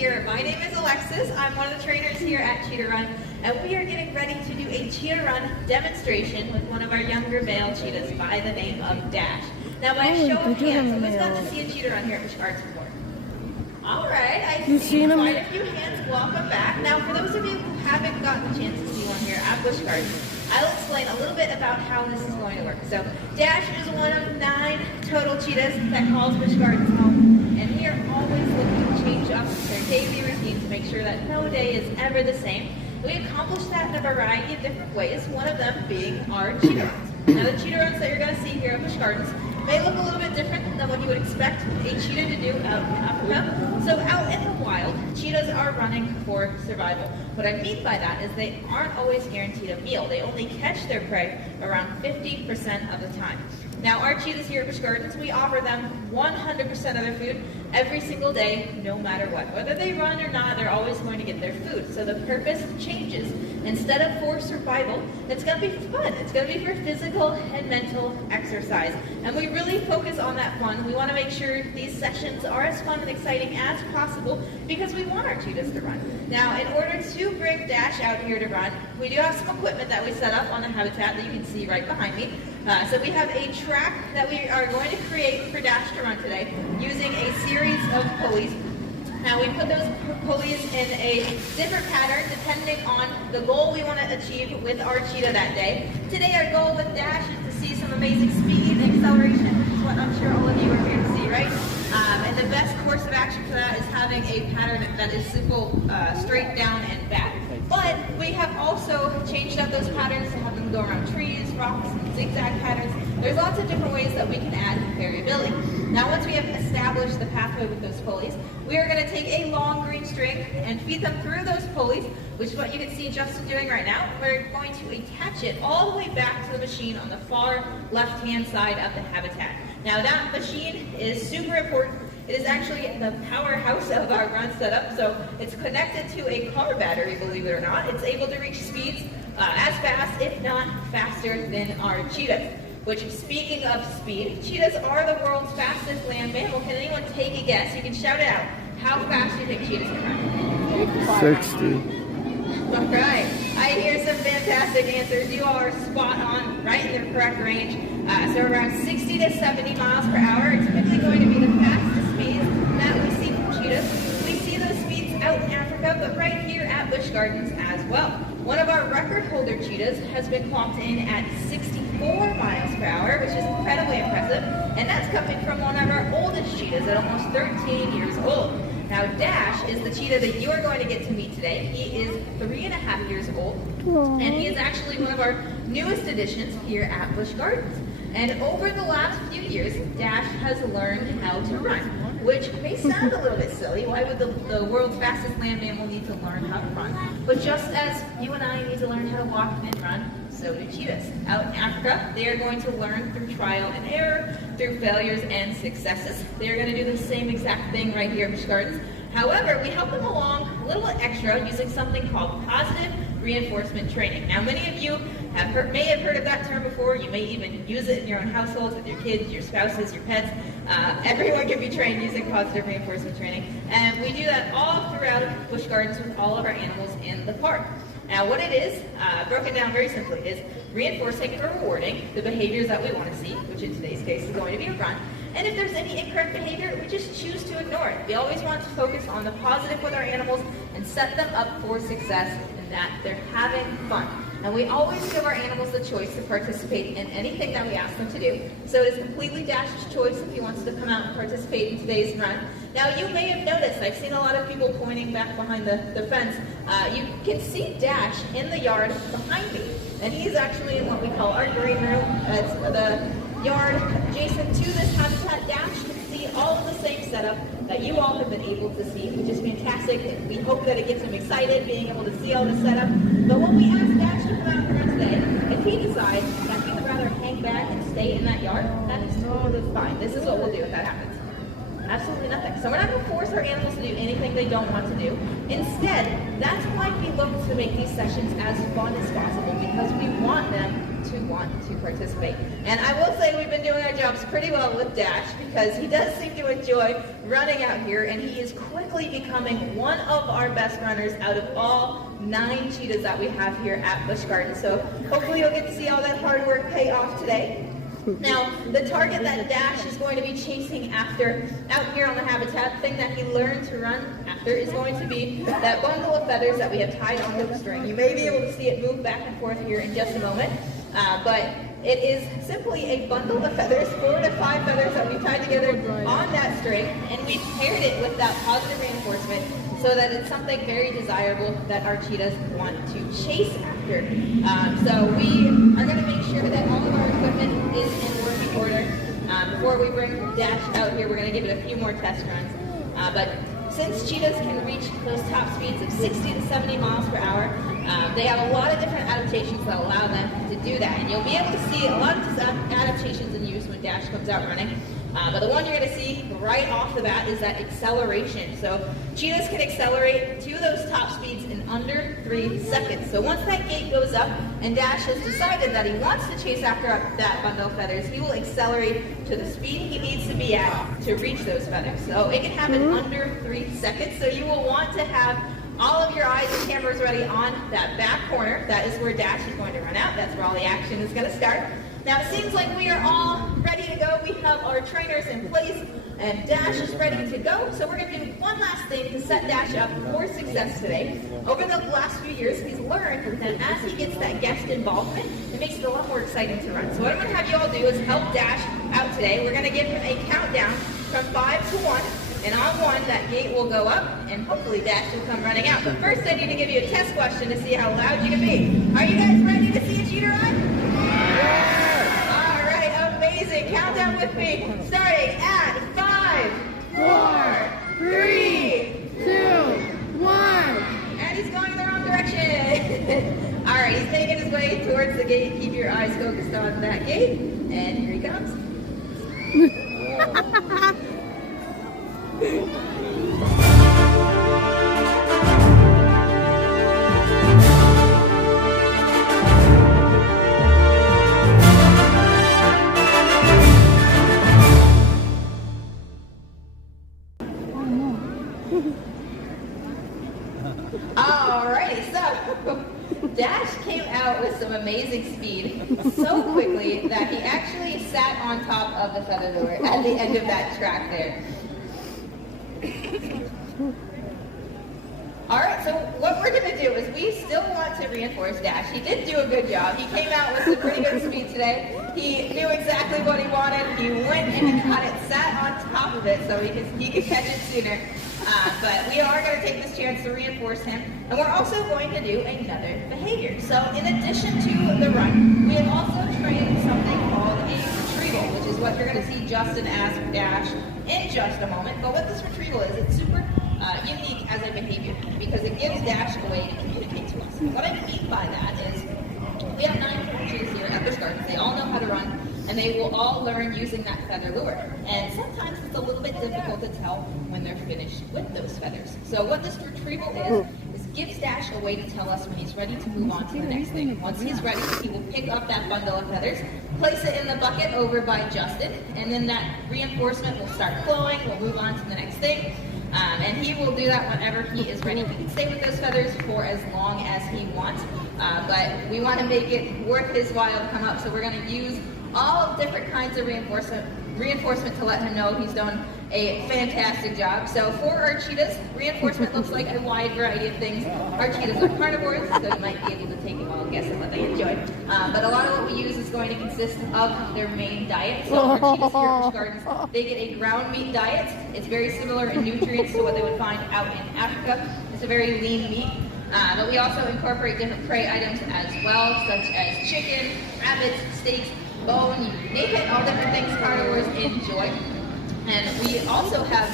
here. My name is Alexis. I'm one of the trainers here at Cheetah Run, and we are getting ready to do a Cheetah Run demonstration with one of our younger male cheetahs by the name of Dash. Now, by a show of hands, who's got to see a Cheetah Run here at Busch Gardens before? All right, I see quite a few hands. Welcome back. Now, for those of you who haven't gotten the chance to see one here at Busch Gardens, I'll explain a little bit about how this is going to work. So, Dash is one of 9 total cheetahs that calls Busch Gardens home, and we are always looking to change up their daily routine to make sure that no day is ever the same. We accomplish that in a variety of different ways, one of them being our Cheetah Runs. Now, the Cheetah Runs that you're going to see here at Busch Gardens may look a little bit different than what you would expect a cheetah to do out in Africa. So out in the wild, cheetahs are running for survival. What I mean by that is they aren't always guaranteed a meal. They only catch their prey around 50% of the time. Now, our cheetahs here at Busch Gardens, we offer them 100% of their food every single day, no matter what. Whether they run or not, they're always going to get their food. So the purpose changes. Instead of for survival, it's going to be for fun. It's going to be for physical and mental exercise. And we really focus on that fun. We want to make sure these sessions are as fun and exciting as possible because we want our cheetahs to run. Now, in order to bring Dash out here to run, we do have some equipment that we set up on the habitat that you can see right behind me. So we have a track that we are going to create for Dash to run today using a series of pulleys. Now, we put those pulleys in a different pattern depending on the goal we want to achieve with our cheetah that day. Today, our goal with Dash is to see some amazing speed and acceleration, which is what I'm sure all of you are here to see, right? And the best course of action for that is having a pattern that is simple, straight down and back. But we have also changed up those patterns to have them go around trees, rocks, and zigzag patterns. There's lots of different ways that we can add variability. Now, once we have established the pathway with those pulleys, we are going to take a long green string and feed them through those pulleys, which is what you can see Justin doing right now. We're going to attach it all the way back to the machine on the far left-hand side of the habitat. Now, that machine is super important. It is actually the powerhouse of our run setup, so it's connected to a car battery, believe it or not. It's able to reach speeds as fast, if not faster, than our cheetahs. Which, speaking of speed, cheetahs are the world's fastest land mammal. Can anyone take a guess? You can shout it out. How fast do you think cheetahs can run? 60. All right. I hear some fantastic answers. You all are spot on, right in the correct range. So around 60 to 70 miles per hour. It's typically going to be the fastest speeds that we see from cheetahs. We see those speeds out in Africa, but right here at Busch Gardens as well. One of our record holder cheetahs has been clocked in at 64 miles per hour, which is incredibly impressive. And that's coming from one of our oldest cheetahs at almost 13 years old. Now, Dash is the cheetah that you are going to get to meet today. He is 3.5 years old, and he is actually one of our newest additions here at Busch Gardens. And over the last few years, Dash has learned how to run, which may sound a little bit silly. Why would the world's fastest land mammal need to learn how to run? But just as you and I need to learn how to walk and run, so do cheetahs. Out in Africa, they are going to learn through trial and error, through failures and successes. They are going to do the same exact thing right here at Busch Gardens. However, we help them along a little extra using something called positive reinforcement training. Now, many of you may have heard of that term before. You may even use it in your own households with your kids, your spouses, your pets. Everyone can be trained using positive reinforcement training. And we do that all throughout Busch Gardens with all of our animals in the park. Now, what it is, broken down very simply, is reinforcing or rewarding the behaviors that we want to see, which in today's case is going to be a run. And if there's any incorrect behavior, we just choose to ignore it. We always want to focus on the positive with our animals and set them up for success in that they're having fun. And we always give our animals the choice to participate in anything that we ask them to do. So it is completely Dash's choice if he wants to come out and participate in today's run. Now, you may have noticed, I've seen a lot of people pointing back behind the fence. You can see Dash in the yard behind me. And he's actually in what we call our green room. It's the yard adjacent to this habitat. Dash can see all of the same setup that you all have been able to see, which is fantastic. We hope that it gets him excited, being able to see all the setup. But when we ask Dash to come out and run today, if he decides that he would rather hang back and stay in that yard, that is totally fine. This is what we'll do if that happens. Absolutely nothing. So we're not going to force our animals to do anything they don't want to do. Instead, that's why we look to make these sessions as fun as possible, because we want them to want to participate. And I will say we've been doing our jobs pretty well with Dash, because he does seem to enjoy running out here, and he is quickly becoming one of our best runners out of all 9 cheetahs that we have here at Busch Gardens. So hopefully you'll get to see all that hard work pay off today. Now, the target that Dash is going to be chasing after out here on the habitat, thing that he learned to run after, is going to be that bundle of feathers that we have tied onto the string. You may be able to see it move back and forth here in just a moment, but it is simply a bundle of feathers, 4 to 5 feathers that we tied together on that string, and we paired it with that positive reinforcement so that it's something very desirable that our cheetahs want to chase after. So we are going to make sure that all of our equipment is in working order. Before we bring Dash out here, we're going to give it a few more test runs. But since cheetahs can reach those top speeds of 60 to 70 miles per hour, they have a lot of different adaptations that allow them to do that. And you'll be able to see a lot of these adaptations in use when Dash comes out running. But the one you're going to see right off the bat is that acceleration. So cheetahs can accelerate to those top speeds in under 3 seconds. So once that gate goes up and Dash has decided that he wants to chase after that bundle of feathers, he will accelerate to the speed he needs to be at to reach those feathers. So it can happen under 3 seconds. So you will want to have all of your eyes and cameras ready on that back corner. That is where Dash is going to run out. That's where all the action is going to start. Now it seems like we are all ready to go. We have our trainers in place and Dash is ready to go. So we're going to do one last thing to set Dash up for success today. Over the last few years, he's learned that as he gets that guest involvement, it makes it a lot more exciting to run. So what I'm going to have you all do is help Dash out today. We're going to give him a countdown from 5 to 1. And on 1, that gate will go up, and hopefully Dash will come running out. But first, I need to give you a test question to see how loud you can be. Are you guys ready to see a cheetah run? Yeah! All right, amazing. Countdown with me, starting at 5, 4, 3, 2, 1. And he's going in the wrong direction. All right, he's making his way towards the gate. Keep your eyes focused on that gate. And here he comes. Alrighty, so Dash came out with some amazing speed so quickly that he actually sat on top of the feather lure at the end of that track there. Alright, so what we're going to do is we still want to reinforce Dash. He did do a good job. He came out with some pretty good speed today. He knew exactly what he wanted. He went and he got it, sat on top of it so he could catch it sooner. But we are going to take this chance to reinforce him. And we're also going to do another behavior. So in addition to the run, we have also trained something called a retrieval, which is what you're going to see Justin ask Dash in just a moment. But what this retrieval is, it's super unique as a behavior because it gives Dash a way to communicate to us. What I mean by that is we have 9 cheetahs here at Busch Gardens. They all know how to run, and they will all learn using that feather lure. And sometimes it's a little bit difficult to tell when they're finished with those feathers. So what this retrieval is gives Dash a way to tell us when he's ready to move on to the next thing. Once he's ready, he will pick up that bundle of feathers, place it in the bucket over by Justin, and then that reinforcement will start flowing. We'll move on to the next thing. And he will do that whenever he is ready. He can stay with those feathers for as long as he wants, but we want to make it worth his while to come up. So we're going to use all different kinds of reinforcement to let him know he's done a fantastic job. So for our cheetahs, reinforcement looks like a wide variety of things. Our cheetahs are carnivores, so you might be able to take a wild guess at what they enjoy. But a lot of what we use is going to consist of their main diet. So our cheetahs here at Busch Gardens, they get a ground meat diet. It's very similar in nutrients to what they would find out in Africa. It's a very lean meat. But we also incorporate different prey items as well, such as chicken, rabbits, steaks, bone, you name it, all different things carnivores enjoy. And we also have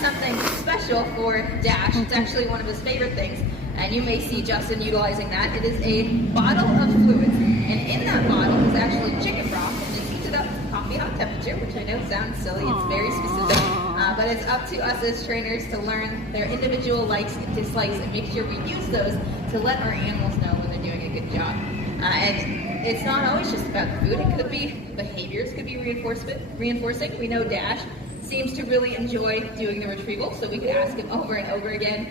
something special for Dash. It's actually one of his favorite things, and you may see Justin utilizing that. It is a bottle of fluids, and in that bottle is actually chicken broth, and it's heated up to coffee hot temperature, which I know sounds silly, it's very specific, but it's up to us as trainers to learn their individual likes and dislikes and make sure we use those to let our animals know when they're doing a good job. And it's not always just about the food. It could be behaviors, could be reinforcing. We know Dash seems to really enjoy doing the retrieval, so we could ask him over and over again,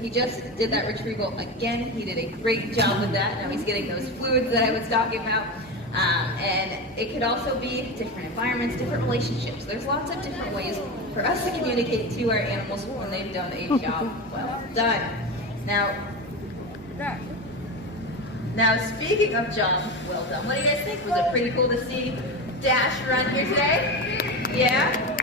he just did that retrieval again. He did a great job with that. Now he's getting those fluids that I was talking about. And it could also be different environments, different relationships. There's lots of different ways for us to communicate to our animals when they've done a job well done. Now speaking of job well done, what do you guys think? Was it pretty cool to see Dash run here today? Yeah?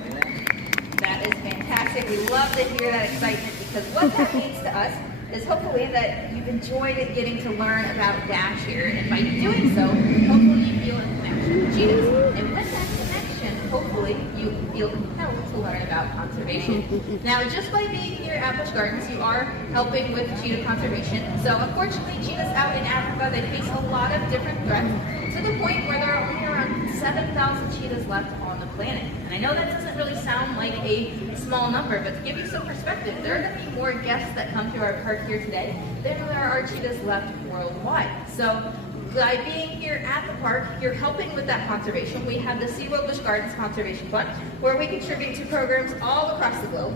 That is fantastic. We love to hear that excitement, because what that means to us is hopefully that you've enjoyed getting to learn about Dash here, and by doing so, hopefully you feel a connection with cheetahs. And with that connection, hopefully you feel compelled to learn about conservation. Now, just by being here at Busch Gardens, you are helping with cheetah conservation. So unfortunately, cheetahs out in Africa, they face a lot of different threats, to the point where there are only around 7,000 cheetahs left on the planet. And I know that doesn't really sound like a small number, but to give you some perspective, there are going to be more guests that come to our park here today than there are cheetahs left worldwide. So by being here at the park, you're helping with that conservation. We have the SeaWorld Busch Gardens Conservation Fund, where we contribute to programs all across the globe.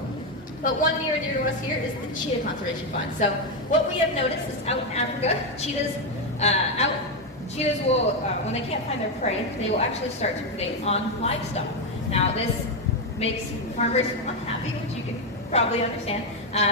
But one near and dear to us here is the Cheetah Conservation Fund. So what we have noticed is out in Africa, cheetahs will, when they can't find their prey, they will actually start to predate on livestock. Now this makes farmers unhappy, which you can probably understand.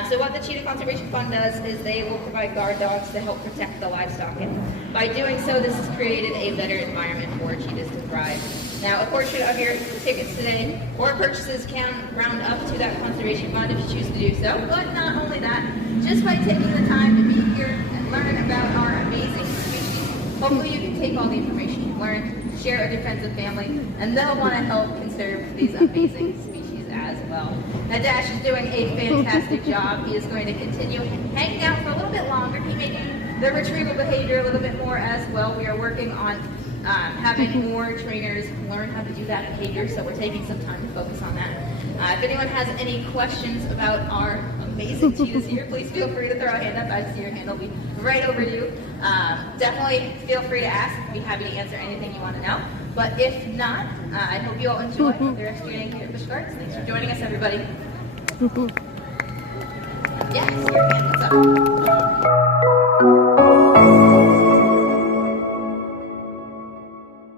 So what the Cheetah Conservation Fund does is they will provide guard dogs to help protect the livestock. And by doing so, this has created a better environment for cheetahs to thrive. Now, a portion of your tickets today or purchases can round up to that conservation fund if you choose to do so. But not only that, just by taking the time to be here and learn about our amazing species, hopefully you can take all the information you've learned, share it with your friends and family, and they'll want to help conserve these amazing species as well. Now, Dash is doing a fantastic job. He is going to continue hanging out for a little bit longer. He may do the retrieval behavior a little bit more as well. We are working on having more trainers learn how to do that behavior, so we're taking some time to focus on that. If anyone has any questions about our amazing cheetahs here, please feel free to throw a hand up. I see your hand will be right over you. Definitely feel free to ask. I'd be happy to answer anything you want to know. But if not, I hope you all enjoy the rest of your day here at Busch Gardens. Thanks for joining us, everybody. Yes, your hand is up.